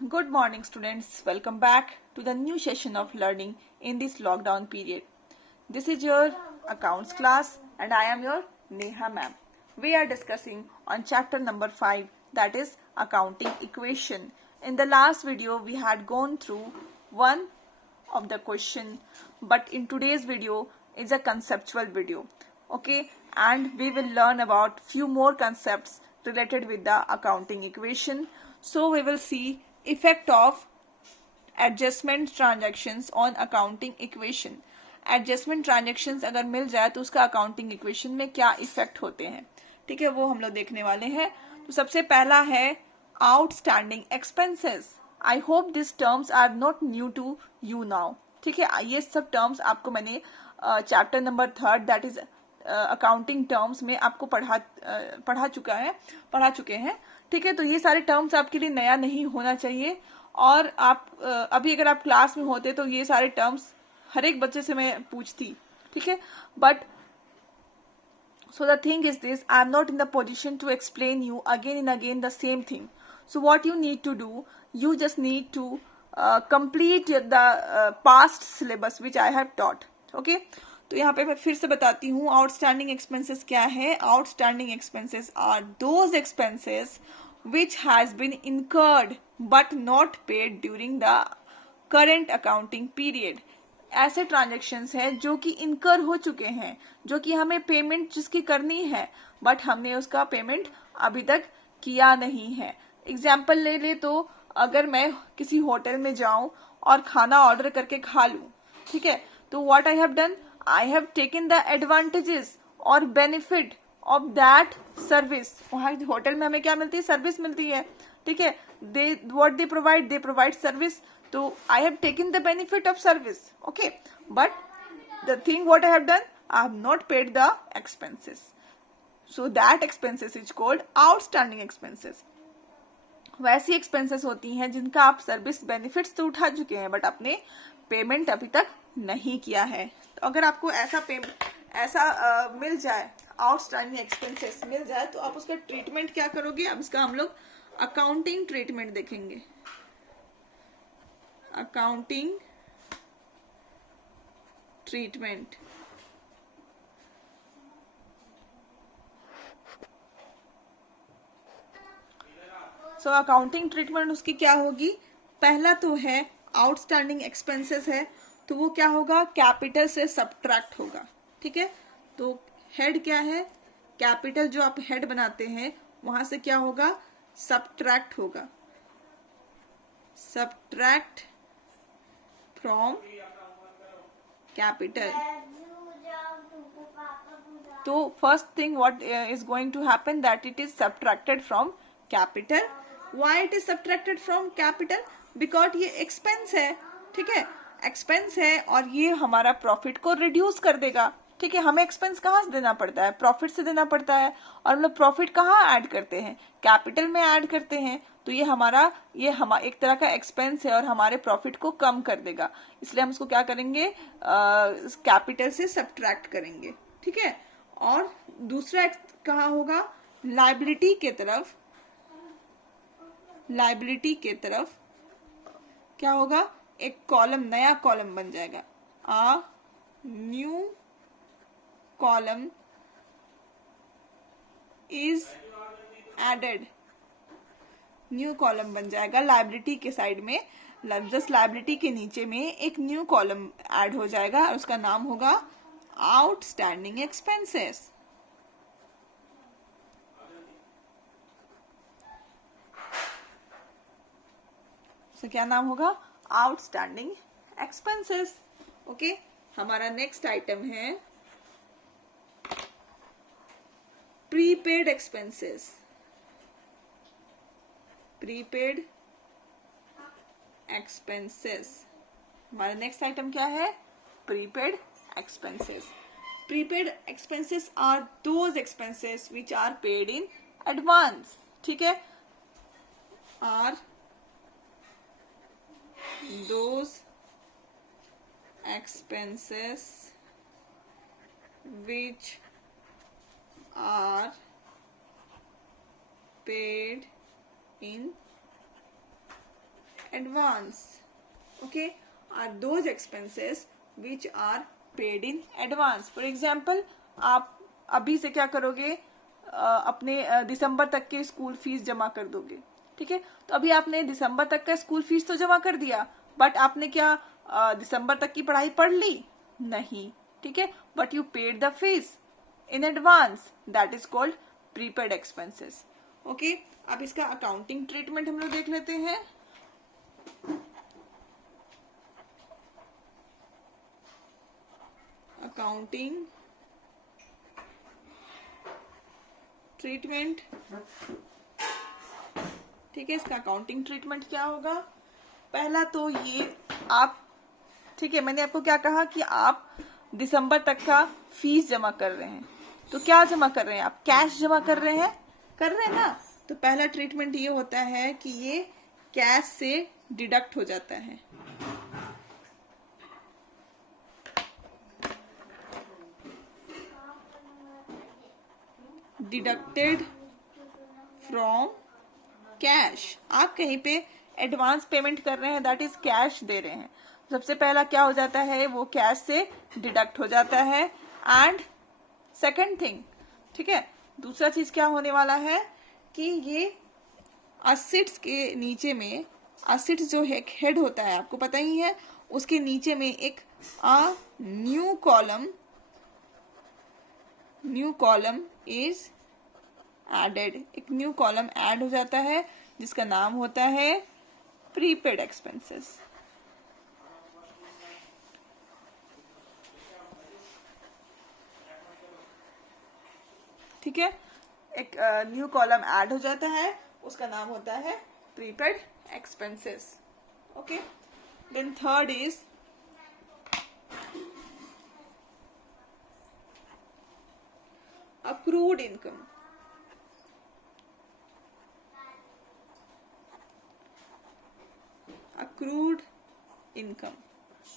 Good morning, students. Welcome back to the new session of learning in this lockdown period. This is your accounts class, and I am your Neha ma'am. We are discussing on chapter number 5, that is accounting equation. In the last video, we had gone through one of the question, but in today's video is a conceptual video. Okay, and we will learn about few more concepts related with the accounting equation. So we will see effect of adjustment transactions on accounting equation. Adjustment transactions अगर मिल जाए तो उसका accounting equation में क्या effect होते हैं, ठीक है, वो हम लोग देखने वाले हैं. तो सबसे पहला है outstanding expenses. I hope this terms are not new to you now. ठीक है, ये सब टर्म्स आपको मैंने chapter number 3 that is accounting terms में आपको पढ़ा चुके हैं. ठीक है, तो ये सारे टर्म्स आपके लिए नया नहीं होना चाहिए. और आप अभी अगर आप क्लास में होते तो ये सारे टर्म्स हर एक बच्चे से मैं पूछती. ठीक है, but so the thing is this, I am not in the position to explain you again and again the same thing. So what you need to do, you just need to complete the past syllabus which I have taught. Okay, तो यहाँ पे मैं फिर से बताती हूँ outstanding expenses क्या है. Outstanding expenses are those expenses which has been incurred but not paid during the current accounting period. ऐसे ट्रांजेक्शन्स हैं जो कि इनकर हो चुके हैं, जो कि हमें पेमेंट जिसकी करनी है बट हमने उसका पेमेंट अभी तक किया नहीं है. एग्जाम्पल ले ले तो अगर मैं किसी होटल में जाऊं और खाना ऑर्डर करके खा लूं, ठीक है, तो what I have done, I have taken the advantages और बेनिफिट ऑफ दैट सर्विस. वहां होटल में हमें क्या मिलती है, सर्विस मिलती है. ठीक है, दे व्हाट दे प्रोवाइड सर्विस. तो I have taken the benefit of service. Okay, but the thing what I have done, I have not paid the expenses. So that expenses is called outstanding expenses. वैसी expenses होती हैं जिनका आप service benefits तो उठा चुके हैं but अपने पेमेंट अभी तक नहीं किया है. तो अगर आपको ऐसा मिल जाए, आउटस्टैंडिंग एक्सपेंसेस मिल जाए, तो आप उसका ट्रीटमेंट क्या करोगे. अब इसका हम लोग अकाउंटिंग ट्रीटमेंट देखेंगे. Accounting treatment. So accounting treatment उसकी क्या होगी. पहला तो है आउटस्टैंडिंग एक्सपेंसेस है तो वो क्या होगा, कैपिटल से सब्ट्रैक्ट होगा. ठीक है, तो हेड क्या है, कैपिटल जो आप हेड बनाते हैं वहां से क्या होगा, सब्ट्रैक्ट होगा. Subtract from capital. तो first thing what is going to happen, that it is subtracted from capital. Why it is subtracted from capital, because ये एक्सपेंस है. ठीक है, एक्सपेंस है और ये हमारा प्रॉफिट को रिड्यूस कर देगा. ठीक है, हमें एक्सपेंस कहाँ से देना पड़ता है, प्रॉफिट से देना पड़ता है. और हम लोग प्रॉफिट कहाँ ऐड करते हैं, कैपिटल में ऐड करते हैं. तो ये एक तरह का एक्सपेंस है और हमारे प्रॉफिट को कम कर देगा. इसलिए हम इसको क्या करेंगे, कैपिटल से सब्ट्रैक्ट करेंगे. ठीक है, और दूसरा कहाँ होगा, लायबिलिटी के तरफ. लायबिलिटी के तरफ क्या होगा, एक कॉलम, नया कॉलम बन जाएगा. A new column is added. New column बन जाएगा लायबिलिटी के साइड में. जस्ट लायबिलिटी के नीचे में एक न्यू कॉलम ऐड हो जाएगा और उसका नाम होगा आउटस्टैंडिंग एक्सपेंसेस. तो क्या नाम होगा, आउटस्टैंडिंग एक्सपेंसेस. ओके, हमारा नेक्स्ट आइटम है प्रीपेड एक्सपेंसेस. Prepaid expenses. हमारा नेक्स्ट आइटम क्या है, prepaid expenses. Prepaid expenses are those expenses which are paid in advance. ठीक है, are those expenses which are paid in advance. Okay, are those expenses which are paid in advance. For example, आप अभी से क्या करोगे, अपने दिसंबर तक के स्कूल फीस जमा कर दोगे. ठीक है, तो अभी आपने दिसंबर तक का स्कूल फीस तो जमा कर दिया, बट आपने क्या दिसंबर तक की पढ़ाई पढ़ ली? नहीं. ठीक है, but you paid the fees in advance, that is called prepaid expenses. Okay, अब इसका अकाउंटिंग ट्रीटमेंट हम लोग देख लेते हैं. Accounting treatment. ठीक है, इसका अकाउंटिंग ट्रीटमेंट क्या होगा? पहला तो ये आप, ठीक है, मैंने आपको क्या कहा कि आप दिसंबर तक का फीस जमा कर रहे हैं. तो क्या जमा कर रहे हैं आप? कैश जमा कर रहे हैं ना. तो पहला ट्रीटमेंट ये होता है कि ये कैश से डिडक्ट हो जाता है. Deducted from cash. आप कहीं पे एडवांस पेमेंट कर रहे हैं, दैट इज कैश दे रहे हैं. सबसे पहला क्या हो जाता है, वो कैश से डिडक्ट हो जाता है. एंड सेकंड थिंग, ठीक है, दूसरा चीज क्या होने वाला है कि ये असेट्स के नीचे में, असेट्स जो है हेड होता है आपको पता ही है, उसके नीचे में एक न्यू कॉलम इज एडेड. एक न्यू कॉलम ऐड हो जाता है जिसका नाम होता है प्रीपेड एक्सपेंसेस. ठीक है, एक न्यू कॉलम ऐड हो जाता है, उसका नाम होता है prepaid expenses. Okay, then third is accrued income. Accrued income.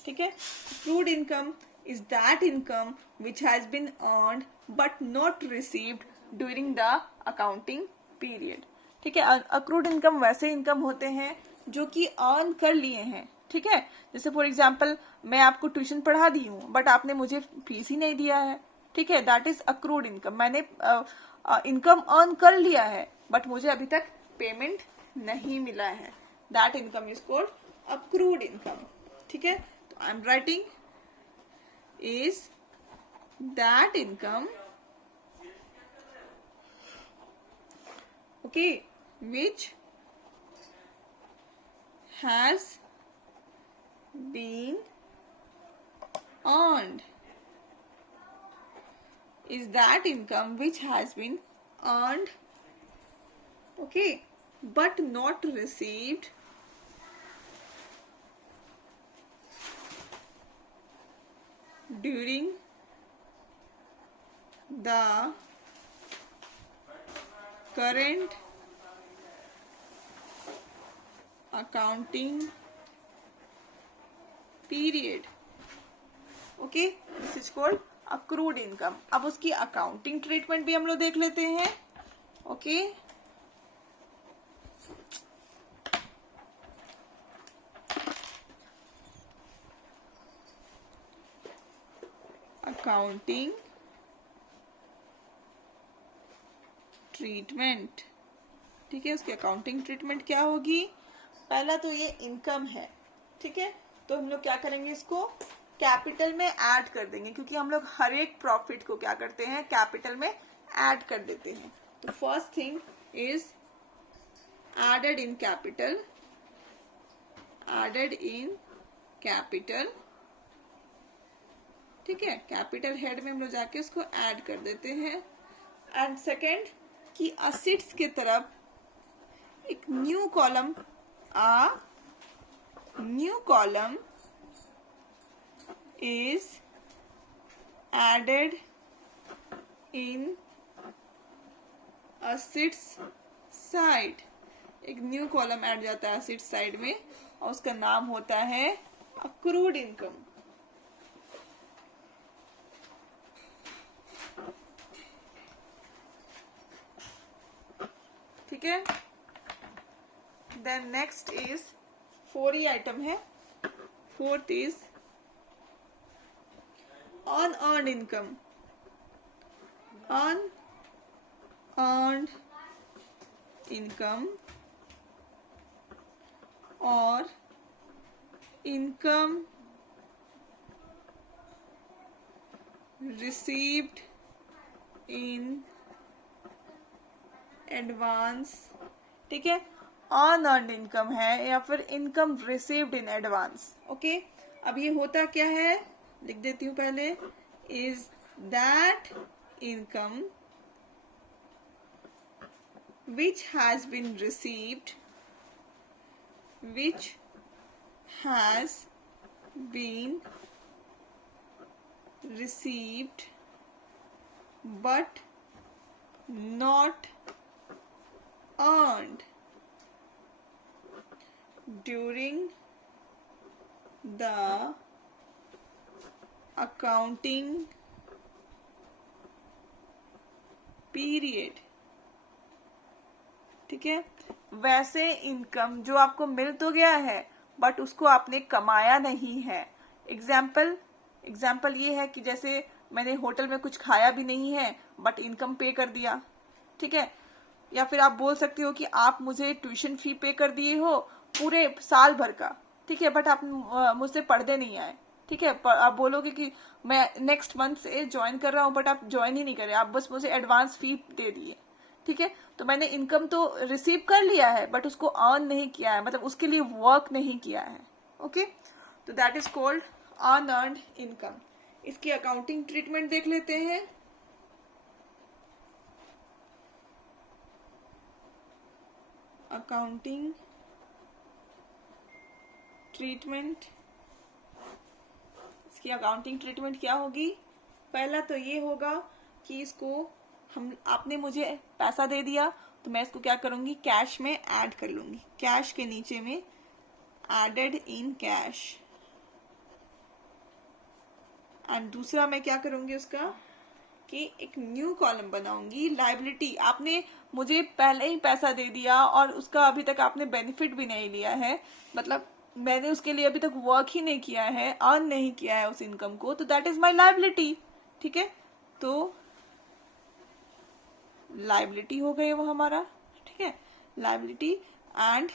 ठीक है, accrued income is that income which has been earned but not received during the accounting period. ठीक है, accrued income वैसे इनकम होते हैं जो कि अर्न कर लिए हैं. ठीक है, जैसे फॉर एग्जाम्पल मैं आपको ट्यूशन पढ़ा दी हूँ बट आपने मुझे फीस ही नहीं दिया है. ठीक है, दैट इज अक्रूड इनकम. मैंने इनकम अर्न कर लिया है बट मुझे अभी तक पेमेंट नहीं मिला है. That income is called accrued income. ठीक है, तो I am writing is that income, okay, which has been earned. Is that income which has been earned, okay, but not received during the current accounting period. Okay, this is called accrued income. अब उसकी accounting treatment भी हम लोग देख लेते हैं. Okay, accounting treatment. ठीक है, उसकी अकाउंटिंग ट्रीटमेंट क्या होगी? पहला तो ये इनकम है. ठीक है, तो हम लोग क्या करेंगे, इसको कैपिटल में ऐड कर देंगे, क्योंकि हम लोग हर एक प्रॉफिट को क्या करते हैं, कैपिटल में ऐड कर देते हैं. तो first thing is added in capital. Added in capital. ठीक है, कैपिटल हेड में हम लोग जाके उसको ऐड कर देते हैं. एंड सेकेंड कि असेट्स के तरफ एक new column is added in assets side. एक न्यू कॉलम ऐड जाता है assets साइड में और उसका नाम होता है accrued income. ठीक है, then next is 4 ही आइटम है. Fourth is unearned income. Unearned income or income received in advance. ठीक है, अनअर्न्ड इनकम है या फिर income received in advance. Okay, अब ये होता क्या है, लिख देती हूं पहले. Is that income which has been received but not earned during the accounting period. ठीक है, वैसे इनकम जो आपको मिल तो गया है बट उसको आपने कमाया नहीं है. एग्जाम्पल ये है कि जैसे मैंने होटल में कुछ खाया भी नहीं है बट इनकम पे कर दिया. ठीक है, या फिर आप बोल सकते हो कि आप मुझे ट्यूशन फी पे कर दिए हो पूरे साल भर का. ठीक है, बट आप मुझसे पढ़ने नहीं आए. ठीक है, आप बोलोगे कि मैं नेक्स्ट मंथ से ज्वाइन कर रहा हूँ बट आप ज्वाइन ही नहीं करे, आप बस मुझे एडवांस फी दे दिए. ठीक है, तो मैंने इनकम तो रिसीव कर लिया है बट उसको अर्न नहीं किया है, मतलब उसके लिए वर्क नहीं किया है. ओके, तो that is called unearned income. इसकी अकाउंटिंग ट्रीटमेंट देख लेते हैं. अकाउंटिंग ट्रीटमेंट, इसकी अकाउंटिंग ट्रीटमेंट क्या होगी. पहला तो ये होगा कि इसको आपने मुझे पैसा दे दिया तो मैं इसको क्या करूंगी, कैश में ऐड कर लूंगी. कैश के नीचे में एडेड इन कैश. एंड दूसरा मैं क्या करूंगी उसका कि एक न्यू कॉलम बनाऊंगी, लायबिलिटी. आपने मुझे पहले ही पैसा दे दिया और उसका अभी तक आपने बेनिफिट भी नहीं लिया है, मतलब मैंने उसके लिए अभी तक वर्क ही नहीं किया है, अर्न नहीं किया है उस इनकम को, तो दैट इज माई लायबिलिटी. ठीक है, तो लायबिलिटी हो गई वो हमारा. ठीक है, liability and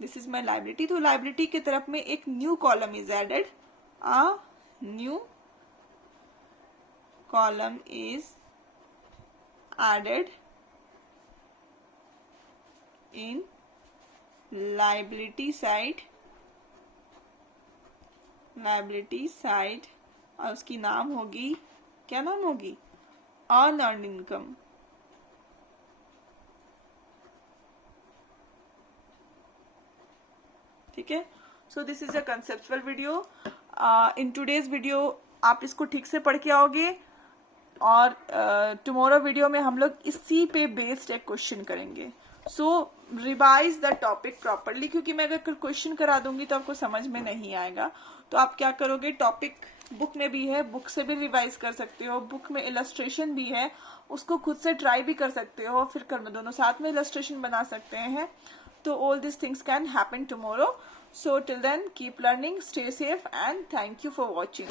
this is my liability. तो लायबिलिटी की तरफ में एक new column is added. A new column is added in liability side और उसकी नाम होगी, क्या नाम होगी, unearned income. ठीक है, so this is a conceptual video. In today's video आप इसको ठीक से पढ़ के आओगे और टुमारो वीडियो में हम लोग इसी पे बेस्ड एक क्वेश्चन करेंगे. So revise the topic properly, क्योंकि मैं अगर क्वेश्चन करा दूंगी तो आपको समझ में नहीं आएगा. तो आप क्या करोगे, टॉपिक बुक में भी है, बुक से भी रिवाइज कर सकते हो, बुक में इलस्ट्रेशन भी है, उसको खुद से ट्राई भी कर सकते हो, फिर दोनों साथ में इलस्ट्रेशन बना सकते हैं. तो all this things can happen tomorrow. So till then, keep learning, stay safe, and thank you for watching.